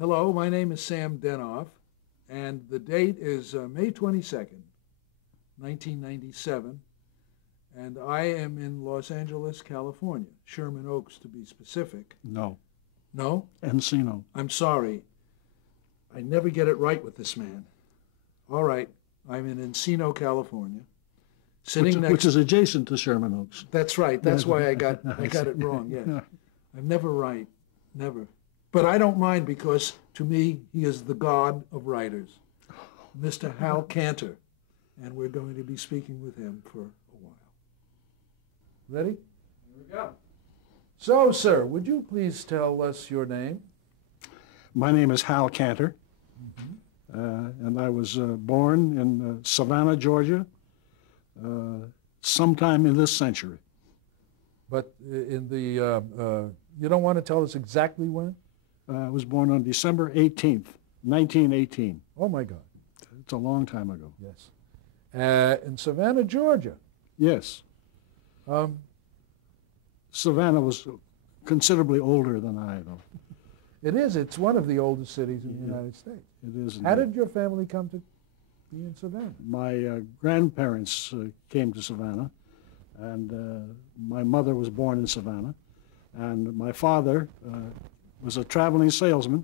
Hello, my name is Sam Denoff, and the date is May 22nd, 1997, and I am in Los Angeles, California, Sherman Oaks to be specific. No, No? Encino. I'm sorry. I never get it right with this man. All right, I'm in Encino, California, sitting Which is adjacent to Sherman Oaks. That's right. That's why I got it wrong. Yes, I'm never right, never. But I don't mind because to me he is the god of writers, Mr. Hal Kanter, and we're going to be speaking with him for a while. Ready? Here we go. So, sir, would you please tell us your name? My name is Hal Kanter, and I was born in Savannah, Georgia, sometime in this century. But in the, you don't want to tell us exactly when? I was born on December 18th, 1918. Oh, my God. It's a long time ago. Yes. In Savannah, Georgia. Yes. Savannah was considerably older than I, though. It is. It's one of the oldest cities in the United States. It is. How indeed. did your family come to be in Savannah? My grandparents came to Savannah, and my mother was born in Savannah, and my father was a traveling salesman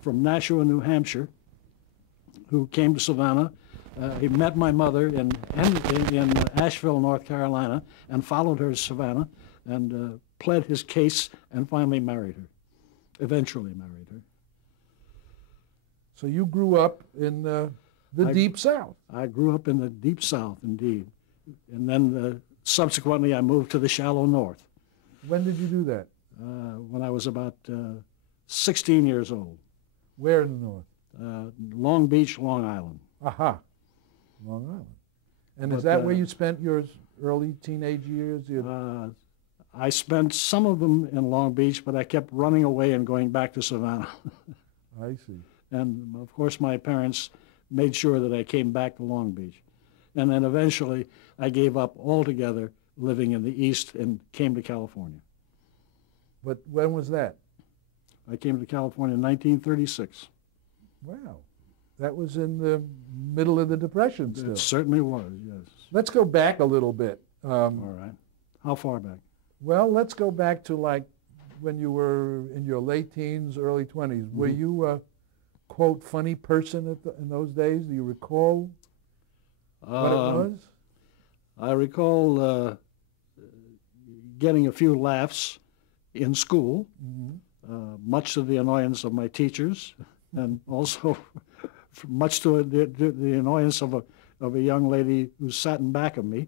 from Nashua, New Hampshire, who came to Savannah. He met my mother in Asheville, North Carolina, and followed her to Savannah, and pled his case, and finally married her. Eventually married her. So you grew up in the Deep South. I grew up in the Deep South, indeed. And then subsequently I moved to the shallow North. When did you do that? When I was about 16 years old. Where in the North? Long Beach, Long Island. Aha, Long Island. And is that where you spent your early teenage years? I spent some of them in Long Beach, but I kept running away and going back to Savannah. I see. And of course my parents made sure that I came back to Long Beach. And then eventually I gave up altogether living in the East and came to California. But when was that? I came to California in 1936. Wow. That was in the middle of the Depression still. It certainly was, yes. Let's go back a little bit. All right. How far back? Well, let's go back to like when you were in your late teens, early 20s. Were you a, quote, funny person in those days? Do you recall what it was? I recall getting a few laughs in school, much to the annoyance of my teachers, and also much to the annoyance of a young lady who sat in back of me.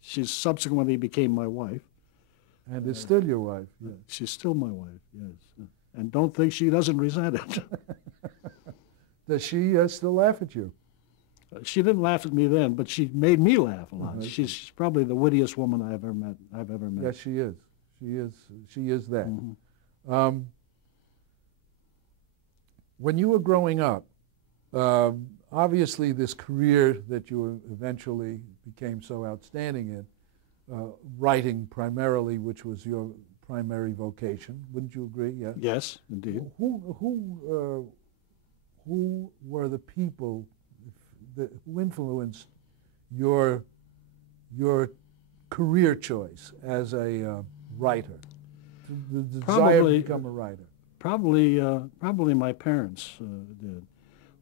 She subsequently became my wife. And is still your wife. Yes. She's still my wife, yes. And don't think she doesn't resent it. Does she still laugh at you? She didn't laugh at me then, but she made me laugh a lot. She's probably the wittiest woman I've ever met. Yes, she is. She is that. When you were growing up, obviously this career that you eventually became so outstanding in, writing primarily, which was your primary vocation, wouldn't you agree? Yeah. Yes, indeed. Who were the people who influenced your career choice as a writer, the desire to become a writer? Probably my parents did.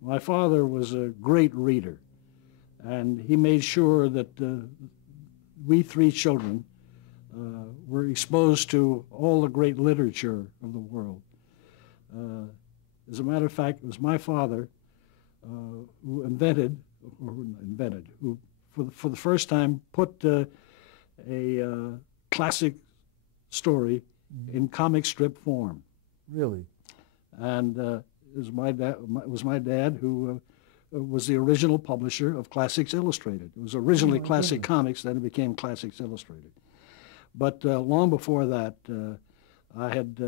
My father was a great reader, and he made sure that we three children were exposed to all the great literature of the world. As a matter of fact, it was my father who who for the first time put a classic story in comic strip form. Really? And it was my dad who was the original publisher of Classics Illustrated. It was originally Classic Comics, then it became Classics Illustrated. But long before that, I had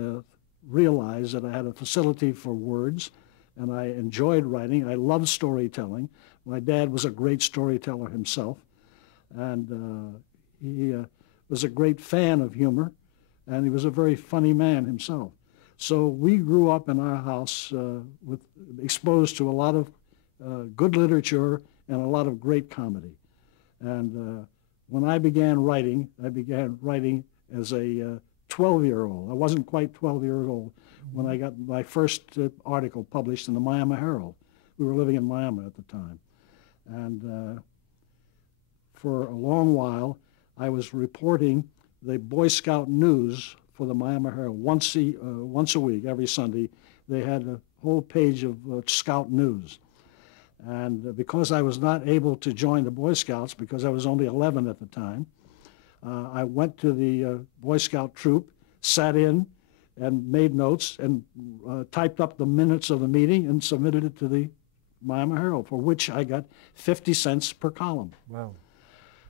realized that I had a facility for words, and I enjoyed writing. I loved storytelling. My dad was a great storyteller himself, and he was a great fan of humor, and he was a very funny man himself. So we grew up in our house with exposed to a lot of good literature and a lot of great comedy. And when I began writing as a 12-year-old. I wasn't quite 12 years old when I got my first article published in the Miami Herald. We were living in Miami at the time. And for a long while, I was reporting the Boy Scout news for the Miami Herald once a week, every Sunday. They had a whole page of Scout news. And because I was not able to join the Boy Scouts, because I was only 11 at the time, I went to the Boy Scout troop, sat in, and made notes, and typed up the minutes of the meeting and submitted it to the Miami Herald, for which I got 50 cents per column. Wow,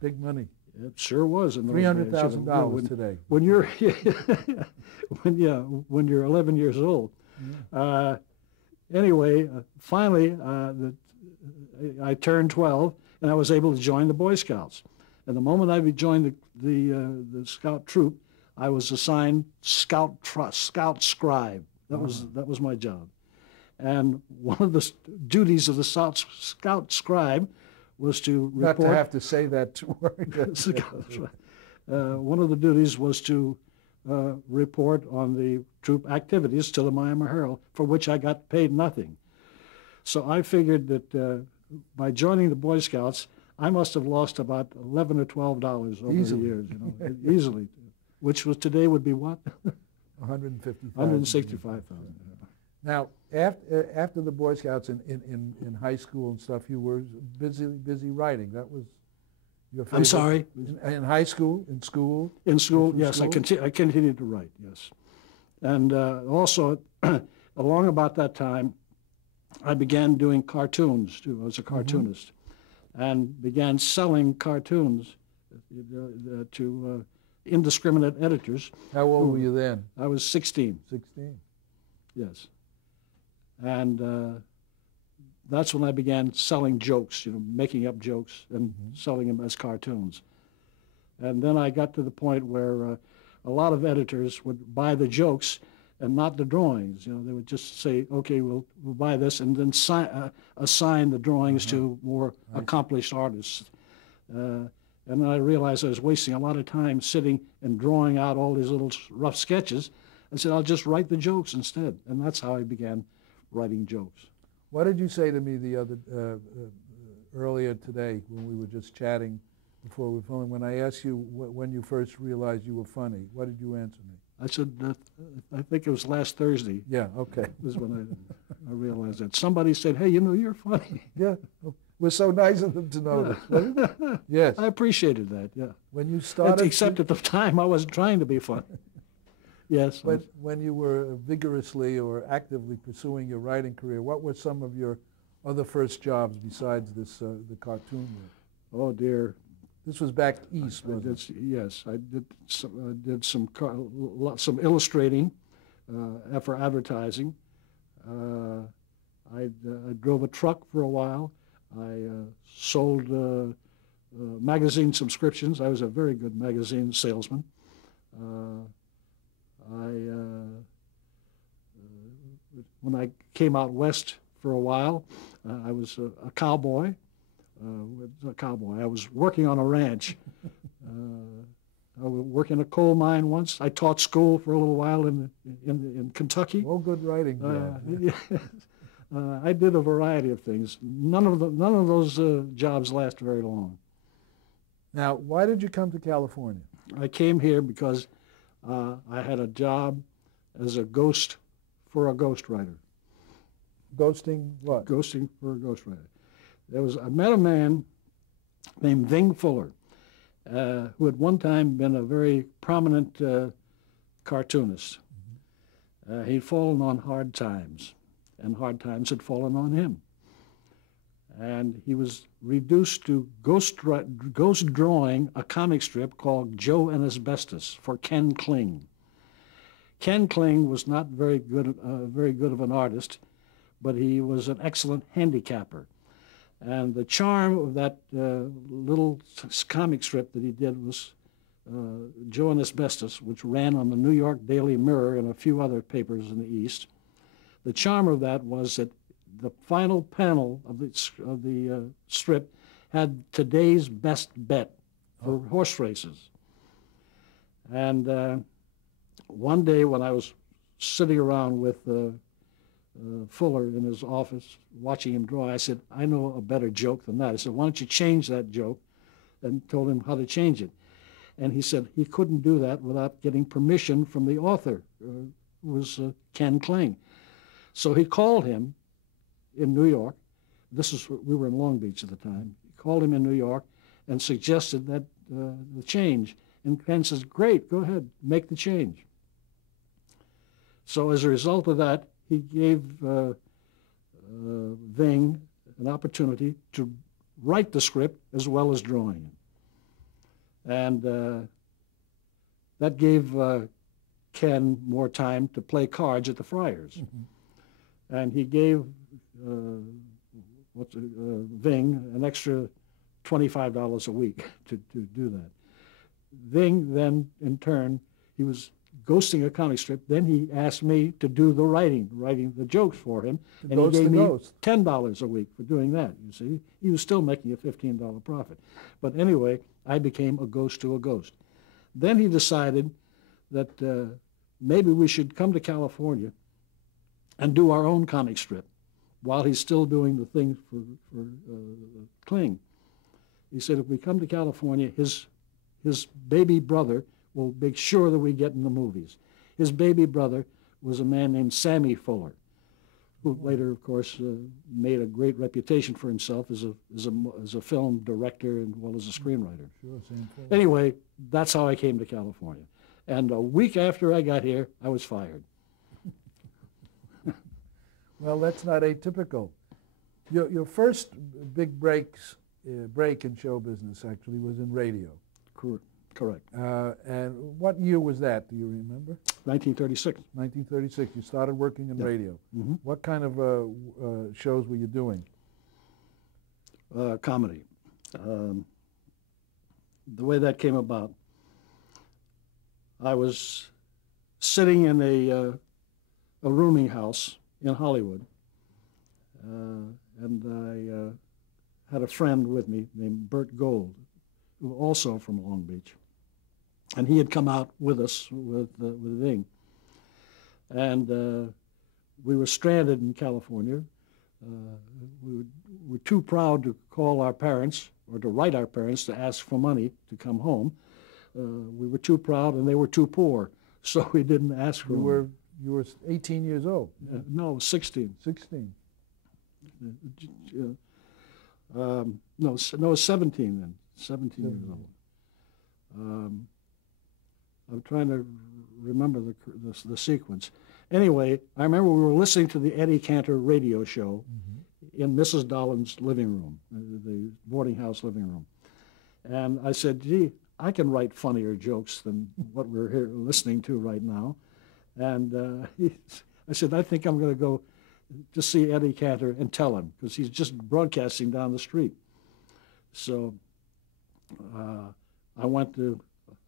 big money. It sure was. In those $300,000 today. When you're when you're 11 years old. Yeah. Anyway, finally, I turned 12, and I was able to join the Boy Scouts. And the moment I joined the Scout troop, I was assigned Scout Scribe. That was my job. And one of the duties of the Scout Scribe was to report. Not to have to say that word. One of the duties was to report on the troop activities to the Miami Herald, for which I got paid nothing. So I figured that by joining the Boy Scouts, I must have lost about $11 or $12 over the years, easily, which was today would be what? $165,000. Now, after the Boy Scouts in high school and stuff, you were busy writing. That was your favorite. I'm sorry? In high school, in school? In school, yes. I continued to write, yes. And also, along about that time, I began doing cartoons, too. I was a cartoonist. And began selling cartoons to indiscriminate editors. How old were you then? I was 16. 16? Yes. And that's when I began selling jokes, making up jokes and selling them as cartoons. And then I got to the point where a lot of editors would buy the jokes and not the drawings. They would just say, okay, we'll buy this, and then assign the drawings to more accomplished artists. And then I realized I was wasting a lot of time sitting and drawing out all these little rough sketches. I said, I'll just write the jokes instead. And that's how I began writing jokes. What did you say to me the other earlier today when we were just chatting before we were filming? When I asked you when you first realized you were funny, what did you answer me? I said, I think it was last Thursday. Yeah, okay. Was when I realized that. Somebody said, hey, you're funny. Yeah, it was so nice of them to notice. Yeah. Yes. I appreciated that, yeah. When you started... Except at the time, I wasn't trying to be funny. Yes. But when you were vigorously or actively pursuing your writing career, what were some of your other first jobs besides this the cartoon work? Oh, dear. This was back east, wasn't it? Yes, I did some illustrating for advertising. I drove a truck for a while. I sold magazine subscriptions. I was a very good magazine salesman. When I came out west for a while, I was a cowboy. I was working on a ranch. I was working a coal mine once. I taught school for a little while in Kentucky. All good writing. I did a variety of things. None of those jobs last very long. Now, why did you come to California? I came here because I had a job as a ghost for a ghostwriter. Ghosting what? Ghosting for a ghostwriter. I met a man named Ving Fuller, who had one time been a very prominent cartoonist. He'd fallen on hard times, and hard times had fallen on him. And he was reduced to ghost drawing a comic strip called Joe and Asbestos for Ken Kling. Ken Kling was not very good of an artist, but he was an excellent handicapper. And the charm of that little comic strip that he did was Joe and Asbestos, which ran on the New York Daily Mirror and a few other papers in the East. The charm of that was that the final panel of the strip had today's best bet for horse races. And one day when I was sitting around with Fuller in his office watching him draw, I said, I know a better joke than that. I said, why don't you change that joke? And told him how to change it. And he said he couldn't do that without getting permission from the author, who was Ken Kling. So he called him in New York. We were in Long Beach at the time. He called him in New York and suggested that the change. And Ken says, great, go ahead, make the change. So as a result of that, he gave Ving an opportunity to write the script as well as drawing it. And that gave Ken more time to play cards at the Friars. Mm-hmm. And he gave Ving an extra $25 a week to do that. Ving then, in turn, he was ghosting a comic strip. Then he asked me to do the writing the jokes for him. And he gave me $10 a week for doing that, you see. He was still making a $15 profit. But anyway, I became a ghost to a ghost. Then he decided that maybe we should come to California and do our own comic strip while he's still doing the thing for Kling. He said, if we come to California, his baby brother will make sure that we get in the movies. His baby brother was a man named Sammy Fuller, who later, of course, made a great reputation for himself as a film director and well as a screenwriter. Sure, same thing. Anyway, that's how I came to California. And a week after I got here, I was fired. Well, that's not atypical. Your first big break in show business actually was in radio. Correct. And what year was that? Do you remember? 1936. 1936. You started working in radio. Mm-hmm. What kind of shows were you doing? Comedy. The way that came about, I was sitting in a rooming house in Hollywood, and I had a friend with me named Bert Gold, who was also from Long Beach, and he had come out with us with Ving, and we were stranded in California. We were too proud to call our parents or to write our parents to ask for money to come home. We were too proud, and they were too poor, so we didn't ask for money. You were 18 years old. No, 16. 16. No, 17 then. 17 years old. I'm trying to remember the sequence. Anyway, I remember we were listening to the Eddie Cantor radio show in Mrs. Dolan's living room, the boarding house living room. And I said, gee, I can write funnier jokes than what we're here listening to right now. And I said, I think I'm going to go to see Eddie Cantor and tell him, because he's just broadcasting down the street. So I went to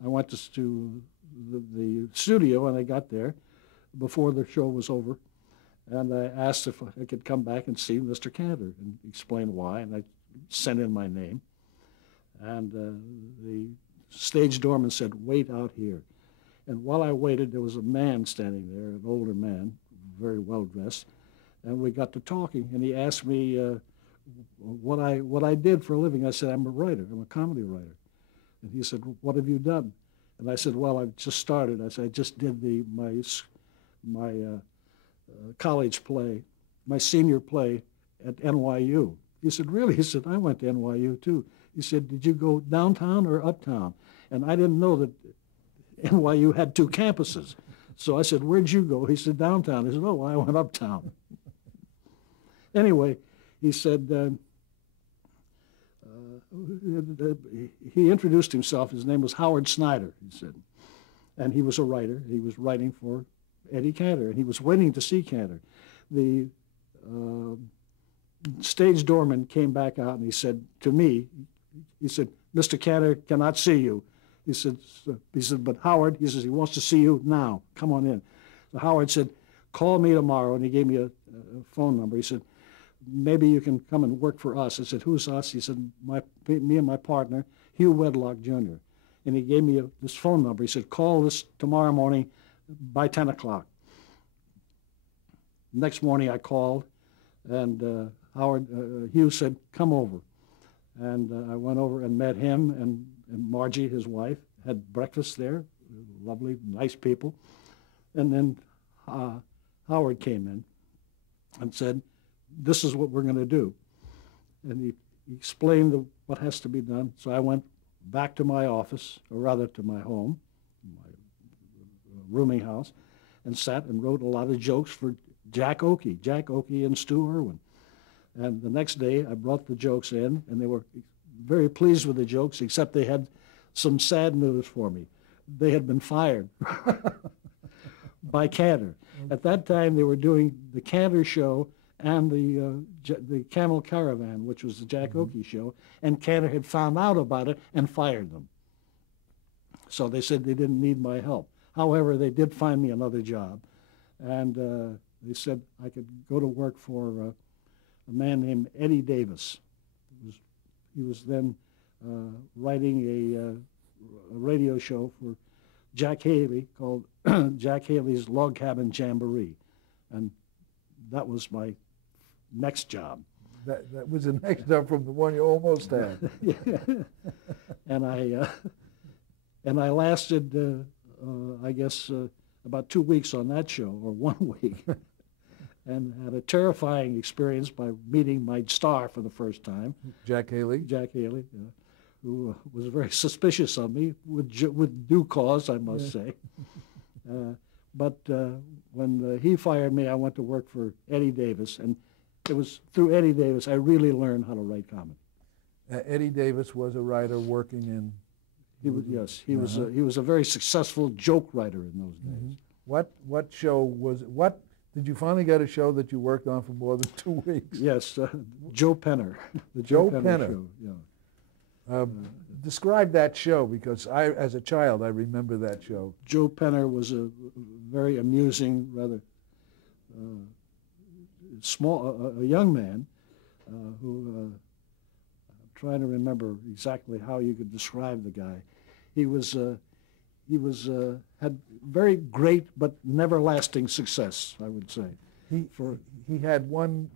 the studio, and I got there before the show was over, and I asked if I could come back and see Mr. Cantor and explain why, and I sent in my name. And the stage doorman said, wait out here. And while I waited, there was a man standing there, an older man, very well dressed, and we got to talking, and he asked me what I did for a living. I said, I'm a writer. I'm a comedy writer. And he said, what have you done? And I said, well, I've just started. I said, I just did my college play, my senior play at NYU. He said, really? He said, I went to NYU too. He said, did you go downtown or uptown? And I didn't know that NYU had two campuses. So I said, where'd you go? He said, downtown. I said, oh, I went uptown. Anyway, he said, he introduced himself. His name was Howard Snyder, he said. And he was a writer. He was writing for Eddie Cantor, and he was waiting to see Cantor. The stage doorman came back out, and he said to me, he said, Mr. Cantor cannot see you. He said, but Howard, he says, he wants to see you now. Come on in. So Howard said, call me tomorrow, and he gave me a phone number. He said, maybe you can come and work for us. I said, who's us? He said, me and my partner, Hugh Wedlock, Jr. And he gave me this phone number. He said, call this tomorrow morning by 10 o'clock. Next morning I called, and Hugh said, come over. And I went over and met him and Margie, his wife, had breakfast there, lovely, nice people. And then Howard came in and said, this is what we're going to do. And he explained what has to be done. So I went back to my office, or rather to my home, my rooming house, and sat and wrote a lot of jokes for Jack Oakey and Stu Irwin. And the next day I brought the jokes in, and they were very pleased with the jokes, except they had some sad news for me. They had been fired by Kanter. At that time they were doing the Kanter show and the Camel Caravan, which was the Jack Oakey show, and Kanter had found out about it and fired them. So they said they didn't need my help. However, they did find me another job, and they said I could go to work for a man named Eddie Davis. He was then writing a radio show for Jack Haley called Jack Haley's Log Cabin Jamboree, and that was my next job. That was the next job from the one you almost had. And I lasted, I guess, about 2 weeks on that show, or 1 week, and had a terrifying experience by meeting my star for the first time. Jack Haley? Jack Haley, who was very suspicious of me, with due cause, I must say. But when he fired me, I went to work for Eddie Davis, and it was through Eddie Davis I really learned how to write comedy. Eddie Davis was a writer working in... He was a very successful joke writer in those days. What show was it? Did you finally get a show that you worked on for more than 2 weeks? Yes, Joe Penner. The Joe Penner show, yeah. Describe that show, because as a child, I remember that show. Joe Penner was a very amusing, rather a young man who, I'm trying to remember exactly how you could describe the guy. He had very great but never lasting success, I would say. He had one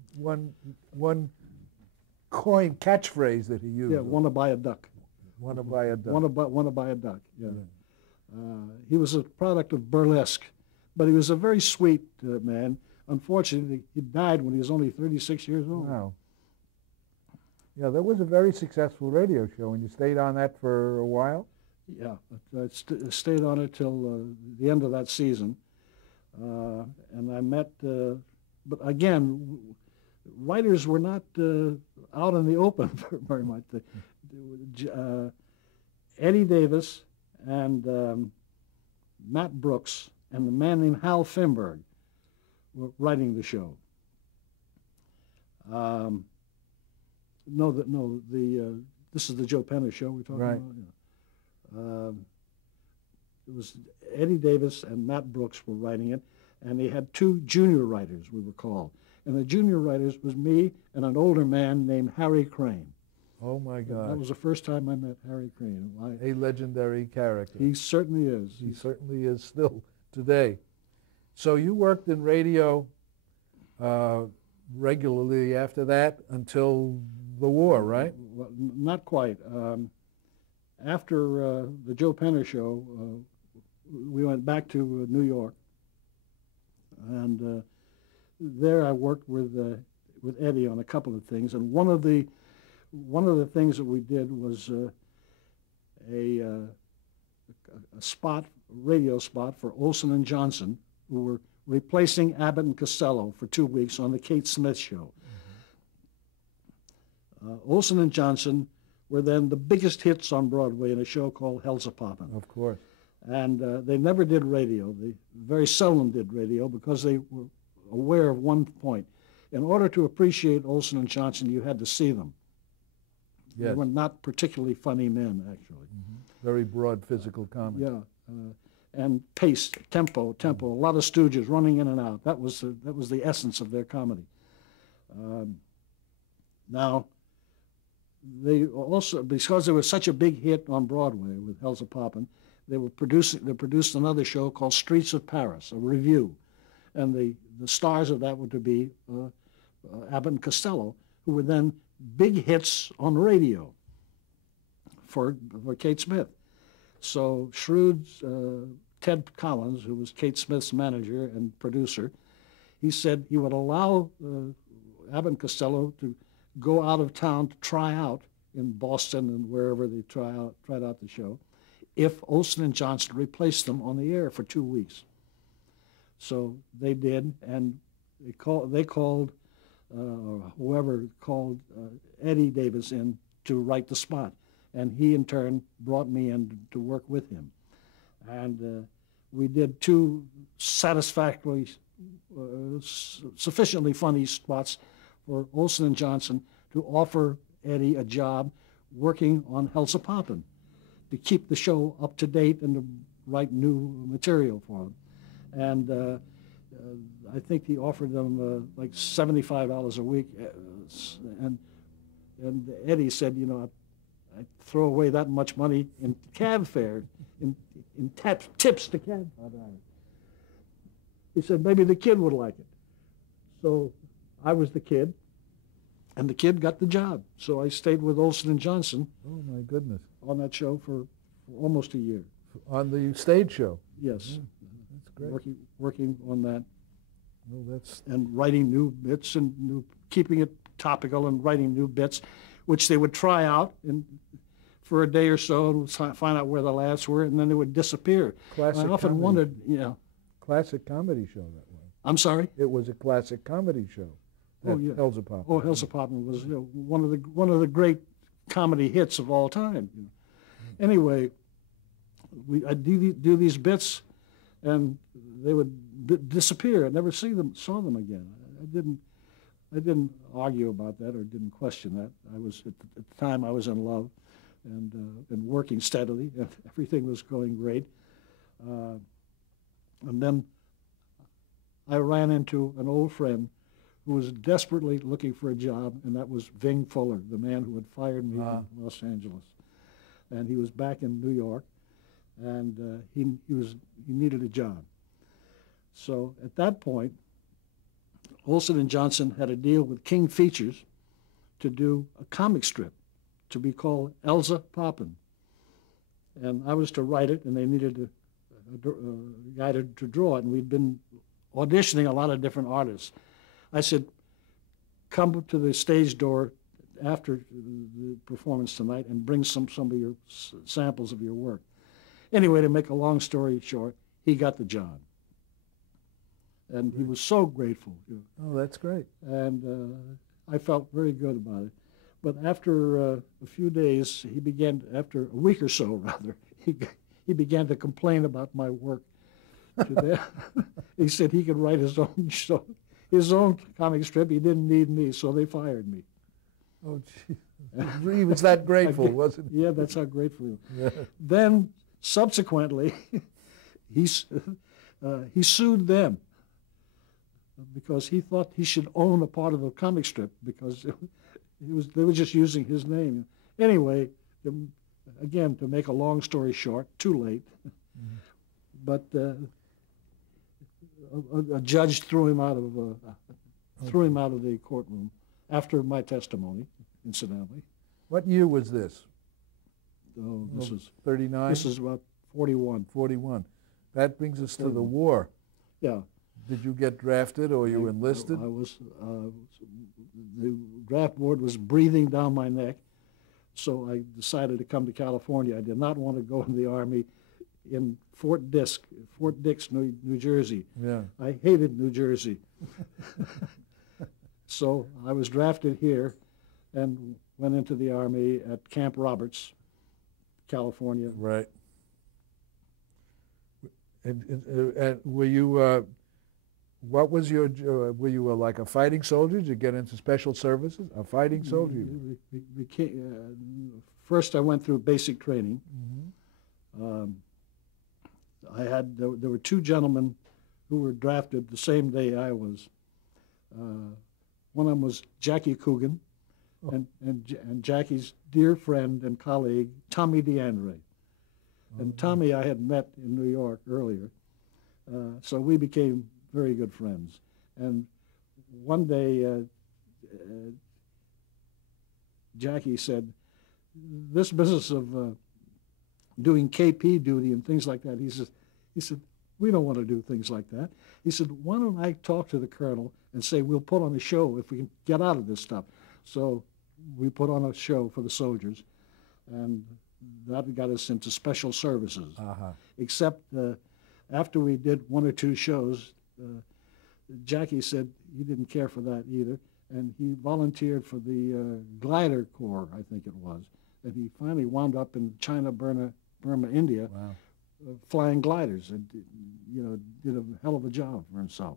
coin catchphrase that he used. Yeah, want to buy a duck. Want to buy a duck. Want to buy a duck. Yeah. He was a product of burlesque, but he was a very sweet man. Unfortunately, he died when he was only 36 years old. Wow. Yeah, that was a very successul radio show, and you stayed on that for a while? Yeah, I stayed on it till the end of that season. And I met, but again, writers were not out in the open very much. Eddie Davis and Matt Brooks and a man named Hal Finberg were writing the show. This is the Joe Penner show we're talking about. Yeah. It was Eddie Davis and Matt Brooks were writing it, and they had two junior writers, we were called. And the junior writers was me and an older man named Harry Crane. Oh, my God. That was the first time I met Harry Crane. A legendary character. He certainly is. He certainly is still today. So you worked in radio regularly after that until the war, right? Well, not quite. After the Joe Penner show, we went back to New York, and there I worked with Eddie on a couple of things. And one of the things that we did was a radio spot for Olson and Johnson, who were replacing Abbott and Costello for 2 weeks on the Kate Smith show. Olson and Johnson were then the biggest hits on Broadway in a show called Hell's A-Poppin'. Of course. And they never did radio. They very seldom did radio because they were aware of one point. In order to appreciate Olson and Johnson, you had to see them. Yes. They were not particularly funny men, actually. Very broad physical comedy. Yeah, and pace, tempo, a lot of stooges running in and out. That was the essence of their comedy. Now, they also, because there was such a big hit on Broadway with Hell's a Poppin', they produced another show called Streets of Paris, a review, and the stars of that were to be Abbott and Costello, who were then big hits on radio for Kate Smith. So shrewd Ted Collins, who was Kate Smith's manager and producer, he said he would allow Abbott and Costello to go out of town to try out in Boston and wherever they tried out the show, if Olsen and Johnson replaced them on the air for 2 weeks. So they did, and they called whoever called Eddie Davis in to write the spot, and he in turn brought me in to work with him, and we did 2 satisfactory, sufficiently funny spots for Olsen and Johnson to offer Eddie a job working on Hell's a Poppin', to keep the show up to date and to write new material for them. And I think he offered them like $75 a week, and Eddie said, you know, I'd throw away that much money in cab fare, in tips to cab drivers. He said maybe the kid would like it. So I was the kid, and the kid got the job. So I stayed with Olsen and Johnson. Oh my goodness! On that show for almost a year. On the stage show. Yes. That's great. Working on that. Oh, that's and writing new bits and keeping it topical and writing new bits, which they would try out for a day or so and find out where the laughs were, and then they would disappear. Classic. I often comedy. wondered, you know. Classic comedy show that way. I'm sorry. It was a classic comedy show. Oh yeah. Hell's a Poppin'. Oh, Hell's a Poppin' was, you know, one of the great comedy hits of all time. You know. Anyway, I do these bits, and they would disappear. I never saw them again. I didn't argue about that or didn't question that. I was at the time I was in love and working steadily, and everything was going great. And then I ran into an old friend who was desperately looking for a job, and that was Ving Fuller, the man who had fired me in Los Angeles. And he was back in New York, and he needed a job. So at that point, Olsen and Johnson had a deal with King Features to do a comic strip to be called Elza Poppin'. And I was to write it, and they needed a guy to draw it, and we'd been auditioning a lot of different artists. I said, come to the stage door after the performance tonight and bring some of your samples of your work. Anyway, to make a long story short, he got the job. And he was so grateful. You know. Oh, that's great. And I felt very good about it. But after a few days, after a week or so rather, he began to complain about my work. He said he could write his own show, his own comic strip. He didn't need me, so they fired me. Oh, gee. He was that grateful, wasn't he? Yeah, that's how grateful he was. Yeah. Then, subsequently, he sued them because he thought he should own a part of the comic strip because they were just using his name. Anyway, again, to make a long story short, too late. Mm-hmm. But a judge threw him out of the courtroom after my testimony, incidentally. What year was this? Oh, this is 39. This is about 41. 41. That brings us to the war. Yeah. Did you get drafted or you enlisted? I was. The draft board was breathing down my neck, so I decided to come to California. I did not want to go in the Army in Fort Dix, New Jersey. Yeah. I hated New Jersey. So I was drafted here and went into the Army at Camp Roberts, California. Right. And were you, what was your, were you like a fighting soldier? Did you get into special services? A fighting soldier? First I went through basic training. Mm-hmm. Um, there were two gentlemen who were drafted the same day I was. One of them was Jackie Coogan, and Jackie's dear friend and colleague, Tommy DeAndre. And Tommy I had met in New York earlier, so we became very good friends. And one day, Jackie said, this business of doing KP duty and things like that, he said, we don't want to do things like that. He said, why don't I talk to the colonel and say we'll put on a show if we can get out of this stuff. So we put on a show for the soldiers, and that got us into special services. Except after we did one or two shows, Jackie said he didn't care for that either, and he volunteered for the glider corps, I think it was. And he finally wound up in China, Burma, India, flying gliders, and did a hell of a job for himself.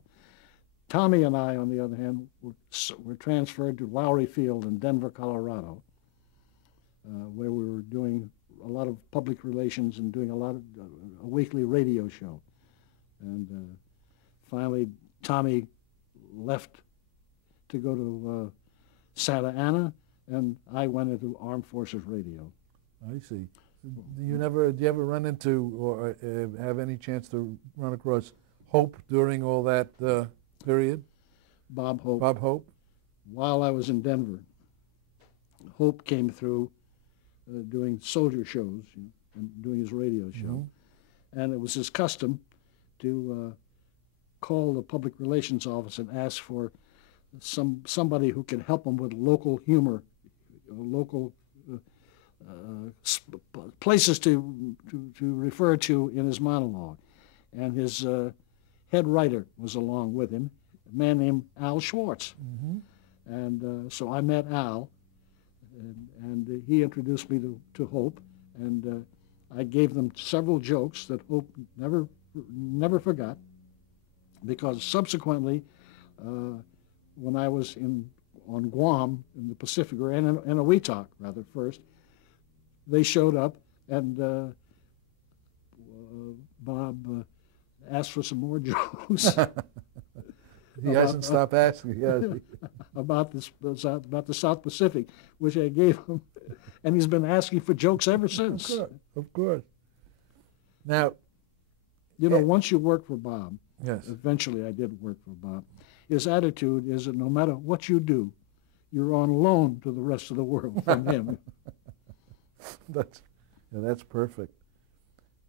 Tommy and I, on the other hand, were transferred to Lowry Field in Denver, Colorado, where we were doing a lot of public relations and doing a weekly radio show. And finally, Tommy left to go to Santa Ana, and I went into Armed Forces Radio. I see. Do you ever run into or have any chance to run across Hope during all that period? Bob Hope. Bob Hope? While I was in Denver, Hope came through doing soldier shows and doing his radio show. And it was his custom to call the public relations office and ask for somebody who could help him with local humor, local places to refer to in his monologue. And his head writer was along with him, a man named Al Schwartz. And so I met Al, and he introduced me to Hope, and I gave them several jokes that Hope never forgot, because subsequently, when I was on Guam in the Pacific, or in Eniwetok rather first, they showed up, and Bob asked for some more jokes. He hasn't stopped asking, has he? about the South Pacific, which I gave him, and he's been asking for jokes ever since. Of course. Now, once you work for Bob, yes. Eventually I did work for Bob, his attitude is that no matter what you do, you're on loan to the rest of the world from him. That's perfect.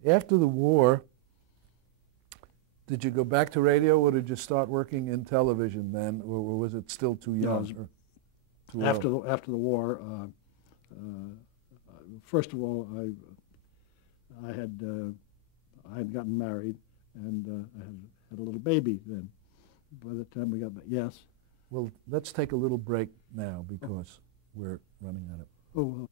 After the war, did you go back to radio, or did you start working in television then, or was it still too young? No, after the war, first of all, I had gotten married, and I had a little baby then. By the time we got back, yes. Well, let's take a little break now because we're running out of. Oh.